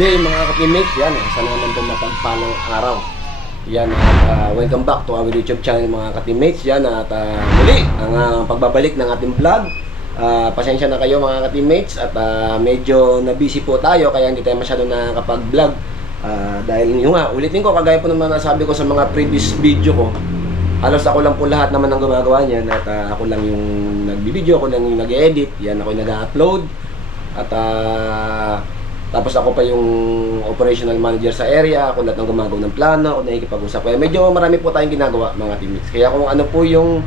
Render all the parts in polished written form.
day mga ka-teammates, yan, sana naman po mapagpalang araw. Yan, welcome back to our YouTube channel mga ka-teammates. Yan, at muli, ang pagbabalik ng ating vlog. Pasensya na kayo mga ka-teammates at medyo na-busy po tayo kaya hindi tayo masyado nakakapag-vlog. Dahil yun nga, ulitin ko, kagaya po naman nasabi ko sa mga previous video ko, halos ako lang po lahat naman ang gumagawa niyan at ako lang yung nagbibideo, ako lang yung nag-edit, yan ako yung nag-upload at tapos ako pa yung operational manager sa area, ako lahat ng gumagawa ng plano, ako nakikipag-usap. Kaya medyo marami po tayong ginagawa mga teammates. Kaya kung ano po yung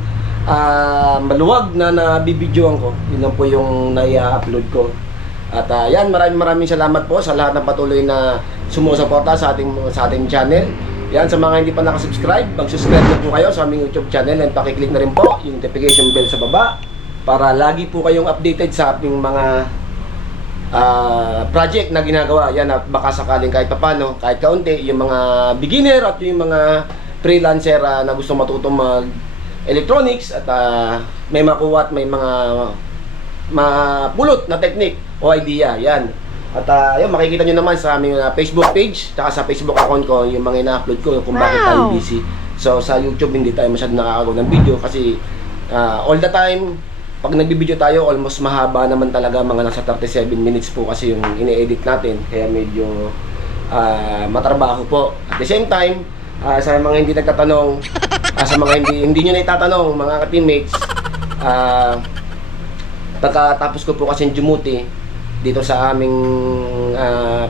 maluwag na nabibidyoan ko, yun lang po yung nai-upload ko. At yan, maraming salamat po sa lahat ng patuloy na sumusuporta sa ating channel. Yan, sa mga hindi pa nakasubscribe, mag-subscribe na po kayo sa aming YouTube channel and pakiclick na rin po yung notification bell sa baba para lagi po kayong updated sa ating mga project na ginagawa. Yan, at baka sakaling kahit papano, kahit kaunti, yung mga beginner at yung mga freelancer na gusto matutong mag-electronics at may makuha at may mga mapulot na technique o idea. Yan. At yun, makikita nyo naman sa aming Facebook page tsaka sa Facebook account ko yung mga ina-upload ko kung bakit tayo busy. So sa YouTube hindi tayo masyadong nakakagawa ng video kasi all the time pag nagbibideo tayo almost mahaba naman talaga, mga nasa 37 minutes po kasi yung ini-edit natin, kaya medyo matrabaho po. At the same time, sa mga hindi nagtatanong, sa mga hindi nyo na itatanong mga ka-teammates, pagkatapos ko po kasi dumuti dito sa aming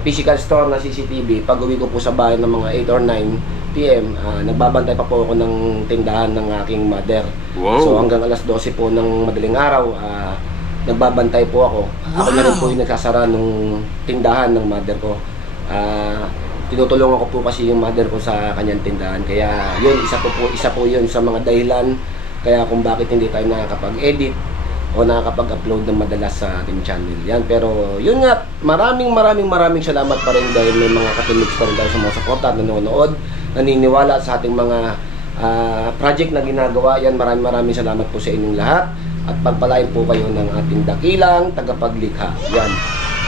physical store na CCTV, pag uwi ko po sa bahay ng mga 8 or 9 PM, nagbabantay pa po ako ng tindahan ng aking mother. Wow. So hanggang alas 12 po ng madaling araw, nagbabantay po ako. Ako na rin po yung nagsasara ng tindahan ng mother ko. Tinutulungan ko po kasi yung mother ko sa kanyang tindahan. Kaya yun, isa po yun sa mga dahilan kaya kung bakit hindi tayo nakakapag-edit o nakakapag-upload ng madalas sa ating channel. Yan, pero yun nga, maraming salamat pa rin dahil may mga ka-teammates pa rin tayo sumusuporta at nanonood, naniniwala sa ating mga project na ginagawa. Yan, maraming salamat po sa inyong lahat at pagpalain po kayo ng ating dakilang tagapaglikha. Yan.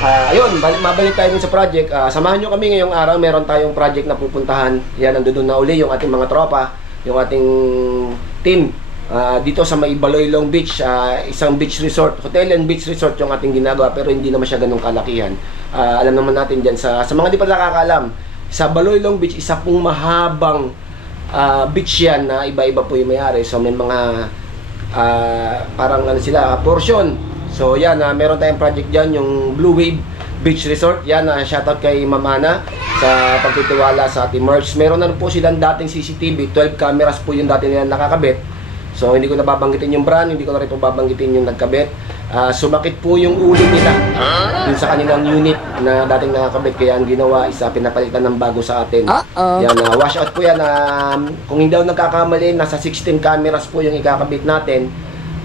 Ayun, mabalik tayo din sa project. Samahan nyo kami ngayong araw, meron tayong project na pupuntahan. Yan, nandun na uli yung ating mga tropa, yung ating team. Dito sa may Baloilong Beach, isang beach resort, hotel and beach resort yung ating ginagawa, pero hindi naman siya ganung kalakihan. Alam naman natin dyan sa mga di pa nakakaalam, sa Baloilong Beach, isa pong mahabang beach yan na iba-iba po yung may-ari. So may mga parang ano sila, portion. So yan, meron tayong project dyan, yung Blue Wave Beach Resort. Yan, shoutout kay Ma'am Ana sa pagtitiwala sa ating merch. Meron na po silang dating CCTV, 12 cameras po yung dati nila nakakabit. So hindi ko na babanggitin yung brand, hindi ko na rin po babanggitin yung nagkabit. Sumakit po yung ulo nila dun sa kanilang unit na dating nakakabit, kaya ang ginawa is pinapalitan ng bago sa atin. Yan, wash out po yan. Kung hindi ako nagkakamali, nasa 16 cameras po yung ikakabit natin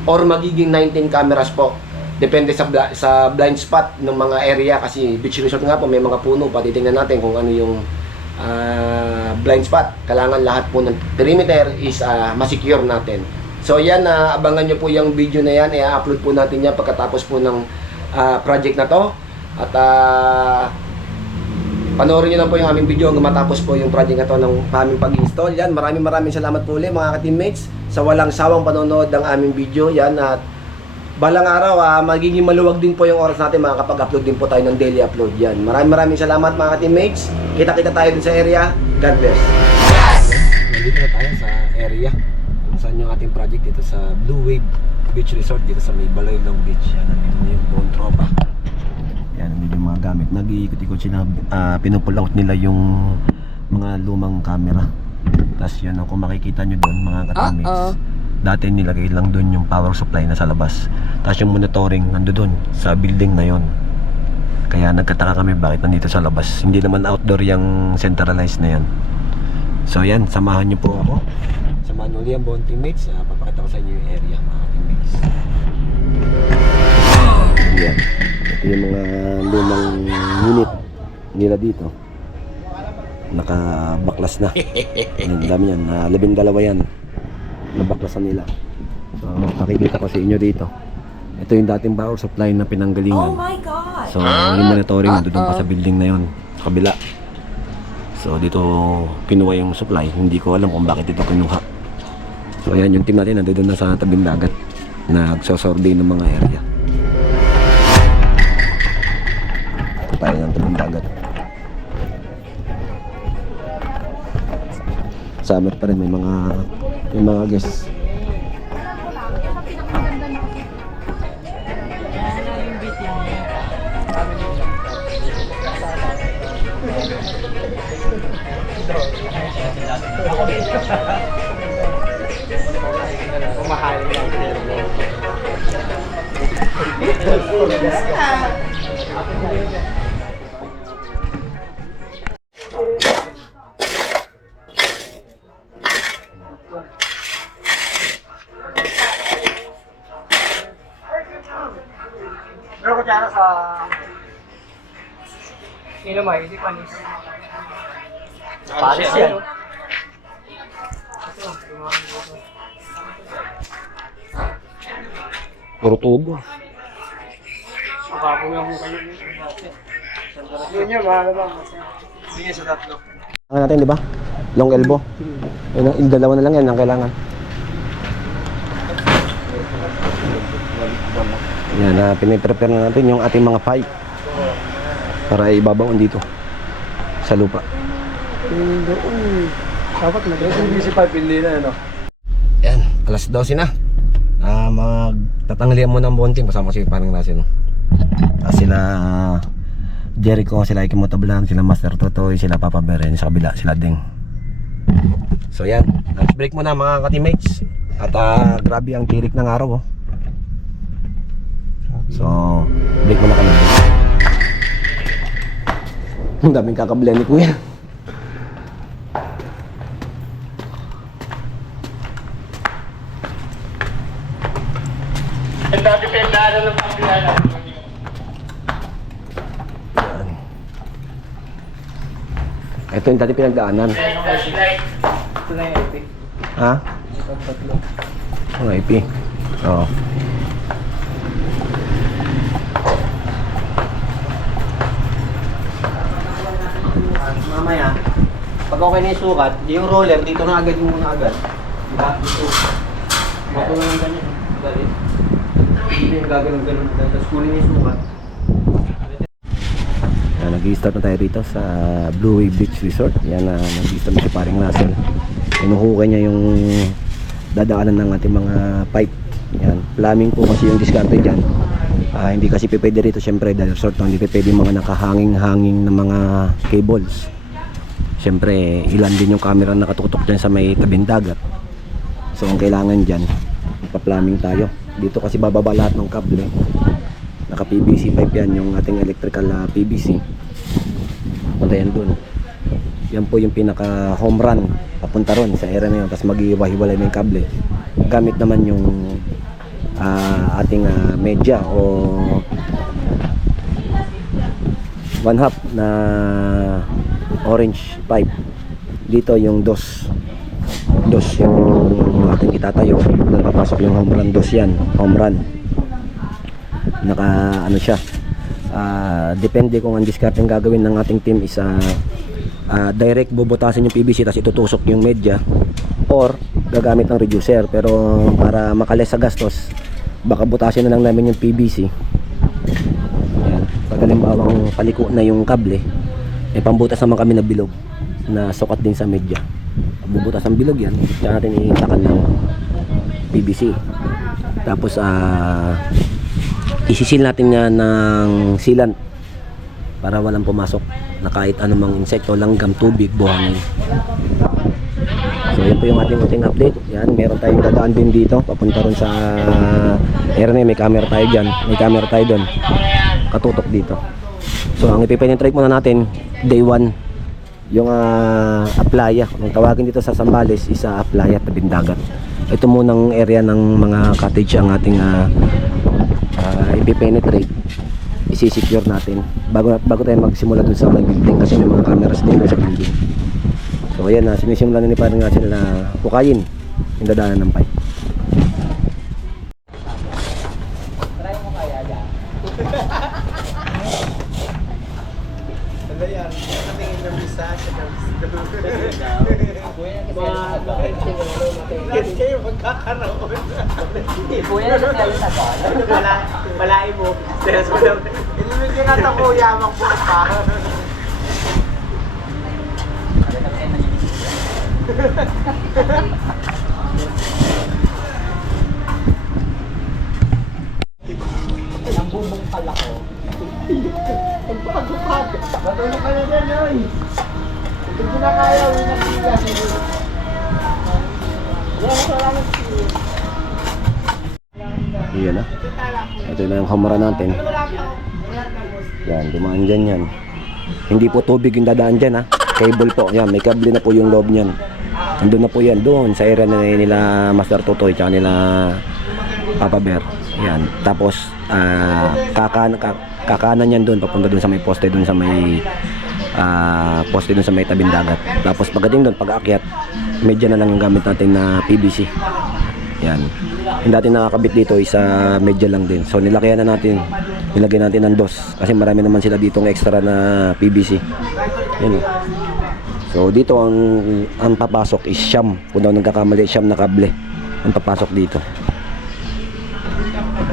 or magiging 19 cameras po. Depende sa blind spot ng mga area kasi beach resort nga po, may mga puno pa. Titingnan natin kung ano yung blind spot. Kailangan lahat po ng perimeter is ma-secure natin. So yan, abangan nyo po yung video na yan. I-upload po natin yan pagkatapos po ng project na to. At panoorin nyo lang po yung aming video hanggang matapos po yung project na to ng aming pag-install. Yan, maraming salamat po ulit mga ka-teammates sa walang sawang panonood ng aming video. Yan, at balang araw, magiging maluwag din po yung oras natin makakapag-upload din po tayo ng daily upload. Yan, maraming salamat mga ka-teammates. Kita-kita tayo din sa area. God bless. Yes! Nandito na tayo sa area kung saan yung ating project dito sa Blue Wave Beach Resort dito sa may Baloilong Beach. Yan, nandito na yung buong tropa. Yan, nandito yung mga gamit. Nag-iikot-ikot sila, pinupull out nila yung mga lumang camera. Tapos yun, kung makikita nyo doon mga ka-teammates, dati nilagay lang doon yung power supply na sa labas. Tapos yung monitoring nando doon sa building na yon. Kaya nagkataka kami bakit nandito sa labas. Hindi naman outdoor yung centralized na yan. So yan, samahan nyo po ako. Samahan nyo ulit ang buong teammates. Papakita ko sa inyo yung area mga teammates. Yan. Ito yung mga lumang unit nila dito. Nakabaklas na. Ang dami yan. 12 yan. Nabaklasan nila. So pakikita ko sa inyo dito. Ito yung dating power supply na pinanggalingan. Oh my God! So yung monitoring nandun pa sa building na yon. kabila. So dito kinuha yung supply. Hindi ko alam kung bakit dito kinuha. So ayan yung team natin, nandito na sa tabing dagat, nagsosordi ng mga area. Tayo ng tabing dagat. Summer pa rin, may mga guests. Kumahal lang. Pero kutsara sa Sino may, hindi panis. Panis yan. Puro tubo. Makapong yung mukha yun. Yun yun, mahal bang. Sige sa tatlo. Kailangan natin, di ba? Long elbow. Yung dalawa na lang yan ang kailangan. Yan, piniprepare na natin yung ating mga pipe para ibabaon dito sa lupa. Dapat nag-BC pipe, hindi na, ano? Yan, alas 12 na. Magtatanghalian muna ang bonting kasama si parang Russell. Sila Jericho, sila Ikimoto Vlog, sila Master Totoy, sila Papa Beren, sa kabila sila Ding. So yan, lunch break muna mga ka-teammates. At grabe ang tirik ng araw, oh. So, break muna kami. Ang daming kakablan ni Kuya. Ang dati pinagdaanan ng pangkilala. Ito yung dati pinagdaanan. Ito na yung IP. Ha? Ito ang tatlo. Ang IP. Oo. Mamaya, pag okay na yung sukat, yung roller, dito na agad yung muna agad. Diba? Dito. Bato na lang ganyan. Dali. Hindi yung gagawin-gano'n. Tapos kunin yung sukat. Nag-i-start na tayo rito sa Blue Wave Beach Resort. Yan na nag-i-start na si paring Russell. Inuhukay niya yung dadaanan ng ating mga pipe. Yan. Plumbing po kasi yung diskarte dyan. Hindi kasi pwede rito syempre dahil resort to, hindi pwede yung mga nakahanging-hanging na mga cables. Syempre ilan din yung camera na nakatutok dyan sa may tabing dagat. So ang kailangan dyan, ipa-plumbing tayo. Dito kasi bababa lahat ng kable. Naka PVC pipe yan, yung ating electrical PVC. Punta yan dun. Yan po yung pinaka home run papunta ron sa area na yun. Tapos mag-iwahiwalay na yung kable. Gamit naman yung ating media o 1/2 na orange pipe. Dito yung dos yung ating itatayo. Napapasok yung home run dos yan. Home run. Naka ano siya. Depende kung ang discard yung gagawin ng ating team is direct bubutasin yung PVC tapos itutusok yung media or gagamit ng reducer, pero para makales sa gastos baka butasin na lang namin yung PVC. Ayan. Pag halimbawang paliko na yung kable, may pambutas naman kami na bilog na sukat din sa media. Bubutas ang bilog yan, kaya natin iitakan ng PVC. Tapos isisil natin nga ng sealant para walang pumasok na kahit anumang insekto, langgam, tubig, buhangin. So yan po yung ating update. Yan, meron tayong dadaan din dito papunta ron sa area na, may camera tayo dyan, may camera tayo doon katutok dito. So ang ipipenetrate muna natin day 1 yung Aplaya. Ang tawagin dito sa Zambales is Aplaya, tabing dagat. Ito munang area ng mga cottage ang ating ipipenetrate, isi-secure natin bago tayo magsimula dun sa may building kasi may mga cameras din sa building. So ayan na, sinisimulan na ni parang nga sila na pukayin yung dadaanan ng pipe. Try mo kaya dyan. Sandali yan. Hindi po yan. Malain mo. Stress mo lang. Inimigyan na ito kuya. Magbuot pa. Ang bubong pala ko. Matulog ka na dyan, oy. Hindi na kaya, uwi na sila. Iyan na. Ito na yung hamara natin. Yan, dumaan dyan yan. Hindi po tubig yung dadaan dyan ha. Cable po. Yan, may kable na po yung loob niyan. Nandun na po yan. Doon sa area na nila Master Totoy tsaka nila Papa Bear. Yan. Tapos, kakanan yan doon. Papunta doon sa may poste doon sa may poste doon sa may tabing dagat. Tapos pagdating doon, pag-aakyat, medya na lang yung gamit natin na PVC. Yan. Yung dati nakakabit dito is medya lang din. So nilagyan na natin. Nilagyan natin ng dos. Kasi marami naman sila ditong extra na PVC. Yan. So dito ang papasok is siyam. Kung daw nagkakamali, siyam na kable ang papasok dito.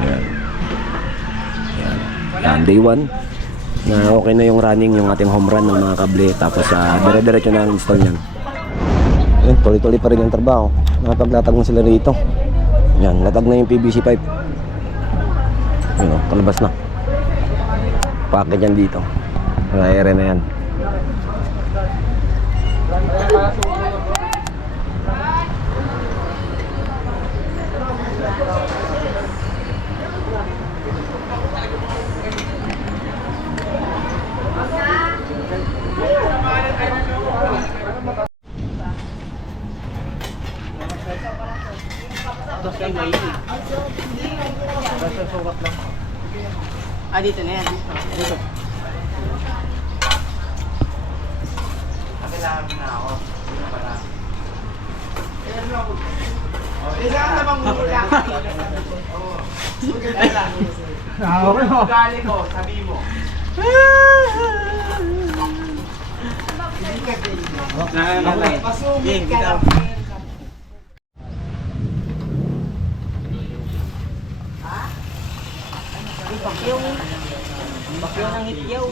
Yan. Yan. Day 1 na okay na yung running yung ating home run ng mga kable. Tapos dire-diretso na ang install nyan. Yan, tuloy-tuloy pa rin yung trabaho. Nakapaglatag na sila rito. Yan, latag na yung PVC pipe. Yan o, palabas na. Packet yan dito. Ang area na yan. Dito na yan. Dito. Kailangan na ako. Kailangan na bang mula? Galing mo, sabi mo. Pasumit ka lang. Bakyo ng hityaw.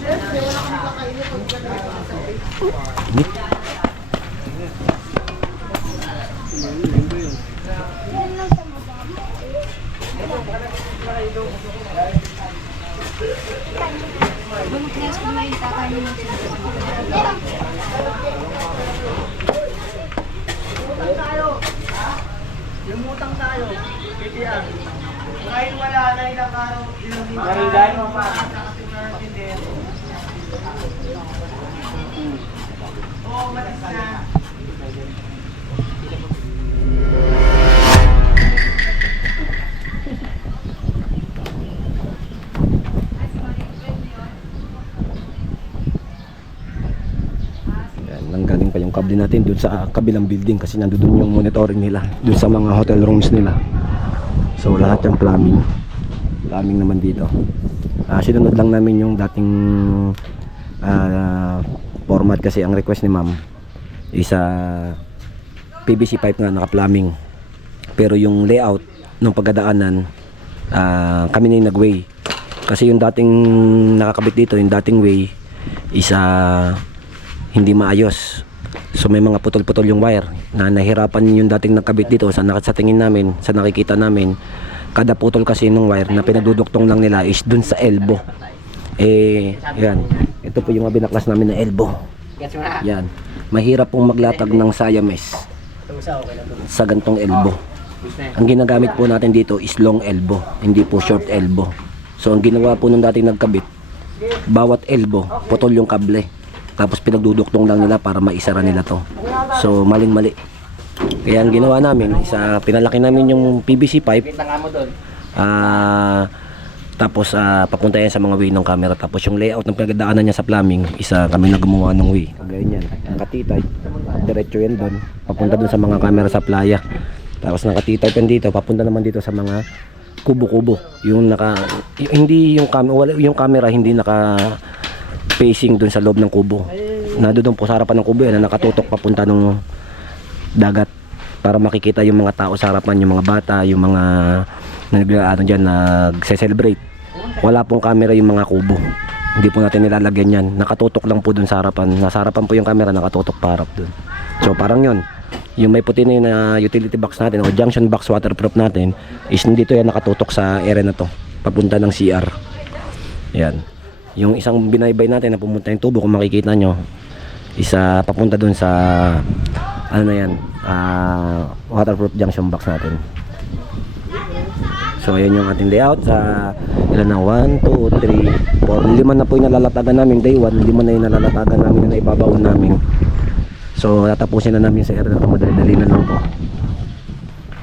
Lumutang tayo. Kitiyan. Ngayon wala na ilang araw. Maringgan? Oo, malis na. Yan, nanggaling pa yung kable natin doon sa kabilang building kasi nandoon yung monitoring nila doon sa mga hotel rooms nila. So lahat yung plumbing naman dito. Sinunod lang namin yung dating format kasi ang request ni ma'am is PVC pipe nga naka-plumbing. Pero yung layout ng pagdadaanan kami na yung nag-way. Kasi yung dating nakakabit dito, yung dating way is hindi maayos. So may mga putol-putol yung wire na nahirapan yung dating nakabit dito sa tingin namin, sa nakikita namin. Kada putol kasi ng wire na pinagduduktong lang nila is dun sa elbow. Yan. Ito po yung binaklas namin na elbow. Yan. Mahirap pong maglatag ng Siamese sa gantong elbow. Ang ginagamit po natin dito is long elbow, hindi po short elbow. So ang ginawa po nung dating nagkabit, bawat elbow, putol yung kable. Tapos pinagduduktong lang nila para maisara nila to. So maling-mali. Kaya ang ginawa namin, pinalaki namin yung PVC pipe. Tapos papunta yan sa mga way ng camera. Tapos yung layout ng pagdadaanan niya sa plumbing, kami na gumawa ng way. Kagaya niyan, nakatitay. Diretso yan doon. Papunta doon sa mga camera sa playa. Tapos nakatitay yan dito, papunta naman dito sa mga kubo-kubo. Yung camera hindi naka facing doon sa loob ng kubo. Nandoon po sa harapan ng kubo yan na nakatutok papunta ng dagat. para makikita yung mga tao sa harapan, yung mga bata, yung mga nagse-celebrate. Wala pong camera yung mga kubo. Hindi po natin nilalagyan yan. Nakatutok lang po dun sa harapan. Nasa harapan po yung camera, nakatutok pa harap dun. So parang yun. Yung may puti na yun na utility box natin o junction box waterproof natin is dito yan nakatutok sa area na to. Papunta ng CR. Yan. Yung isang binaybay natin na pumunta yung tubo, kung makikita nyo, isa papunta dun sa ano na yan, waterproof junction box natin. So ayan yung ating layout sa ilan na 1, 2, 3, 4, 5 na po yung nalalatagan namin day 1, 5 na yung nalalatagan namin na naibabaon namin. So tatapusin na namin sa area na ito, madali-dali na lang po.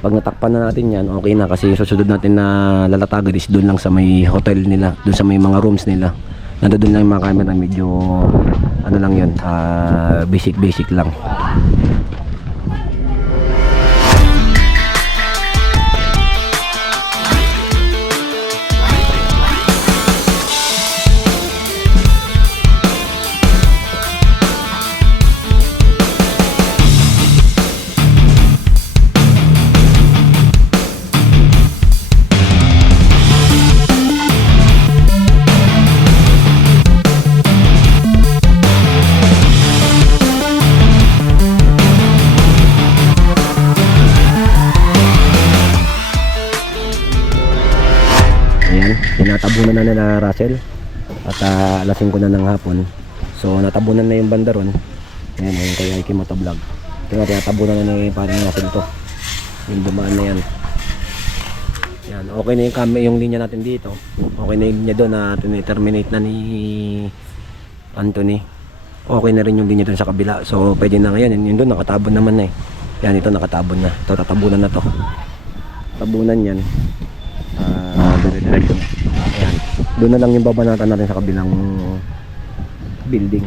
Pag natakpan na natin yan, okay na, kasi susunod natin na lalatagan is doon lang sa may hotel nila, doon sa may mga rooms nila. Nandoon lang yung mga camera, medyo ano lang yun, basic lang. Tinatabunan na nila Russell at alas 5 na ng hapon. So natabunan na yung banda ron. Ayan, ayun kay Ike Motovlog. Tinatabunan na ni parang Russell to. Yung dumaan na yan. Yan, okay na yung linya natin dito. Okay na yung linya doon na terminate na ni Anthony. Okay na rin yung linya doon sa kabila. So pwede na ngayon. Yung doon nakatabon naman na eh. Yan, ito nakatabon na. Ito tatabunan na to. Tabunan yan. Dire-diretso. Ayan. Doon na lang yung babanatan natin sa kabilang building.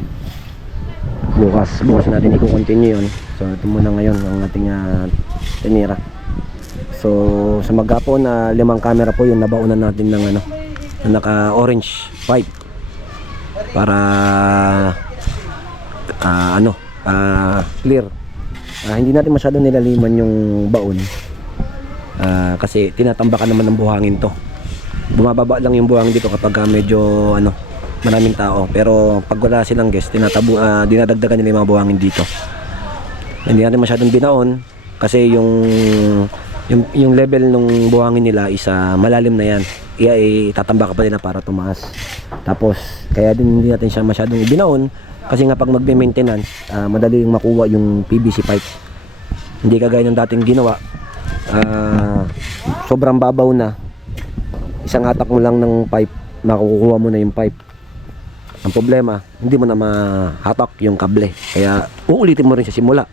Bukas natin i-continue yun. So ito muna ngayon ang ating tinira. So sa maghapon na 5 camera po yung nabaunan natin ng ano, na naka orange pipe para clear. Hindi natin masyado nilaliman yung baon. Kasi tinatambakan naman ng buhangin to. Bumababa lang yung buhangin dito kapag medyo maraming tao, pero pag wala silang guest dinadagdagan nila yung mga buhangin dito. Hindi natin masyadong binaon kasi yung level ng buhangin nila is malalim na yan. Itatambaka pa nila para tumaas. Tapos kaya din hindi natin siya masyadong binaon kasi nga pag magme-maintenance madali yung makuha yung PVC pipe. Hindi kagaya ng dating ginawa, sobrang babaw na, isang hatak mo lang ng pipe makukuha mo na yung pipe. Ang problema, hindi mo na mahatak yung kable, kaya uulitin mo rin sa simula.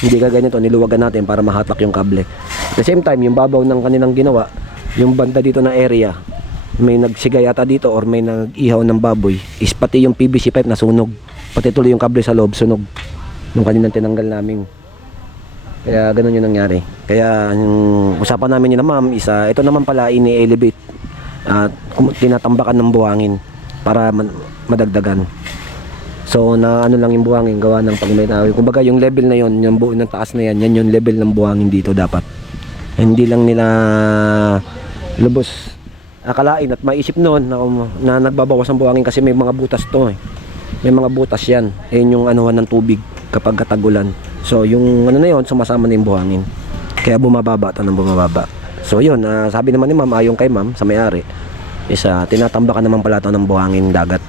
Hindi kagaya nito, niluwagan natin para mahatak yung kable. At the same time, yung babaw ng kanilang ginawa, yung banda dito na area, may nagsiga yata dito or may nag-ihaw ng baboy, is pati yung PVC pipe nasunog, pati tuloy yung kable sa loob sunog nung kanilang tinanggal namin. Kaya ganun yung nangyari. Kaya yung usapan namin yun na ma'am is ito naman pala ini-elevate at tinatambakan ng buhangin para madagdagan. So na lang yung buhangin gawa ng pag may tao. Kumbaga yung level na yon, yung buo ng taas na yan yung level ng buhangin dito dapat. Hindi lang nila lubos akalain at maisip noon na nagbabawas ang buhangin kasi may mga butas to eh. May mga butas yan. Yan yung anuhan ng tubig kapag katagulan. So yung na yun, sumasama na yung buhangin. Kaya bumababa ito ng bumababa. So yun, sabi naman ni ma'am, ayon kay ma'am sa may-ari, is tinatambakan naman pala ito ng buhangin dagat.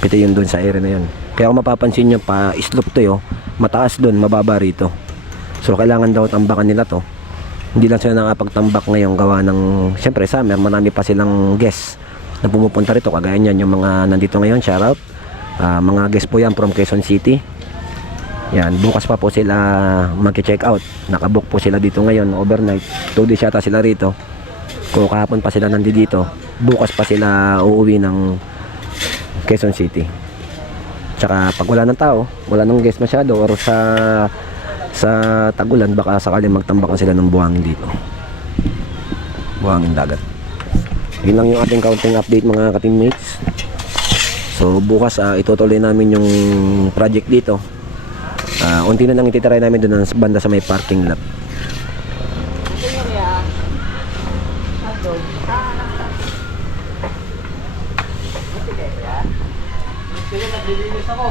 Pito yun dun sa area na yun. Kaya kung mapapansin nyo pa, slope to yun, mataas dun, mababa rito. So kailangan daw tambakan nila to. Hindi lang sila nakapagtambak ngayon gawa ng, syempre summer, marami pa silang guests na pumupunta rito. Kagaya nyan, yung mga nandito ngayon, shoutout. Mga guests po yan from Quezon City. Yan, bukas pa po sila mag-check out. Nakabook po sila dito ngayon, overnight. 2 days yata sila rito. Kung kahapon pa sila nandito, bukas pa sila uuwi ng Quezon City. Tsaka pag wala ng tao, wala ng guest masyado, or sa tagulan, baka sakaling magtambakan sila ng buhangin dito. Buhangin dagat. Yun lang yung ating counting update mga ka-teammates. So bukas itutuloy namin yung project dito. Unti na lang ititry namin doon sa banda sa may parking lot. doon. Sige, naglilinis ako.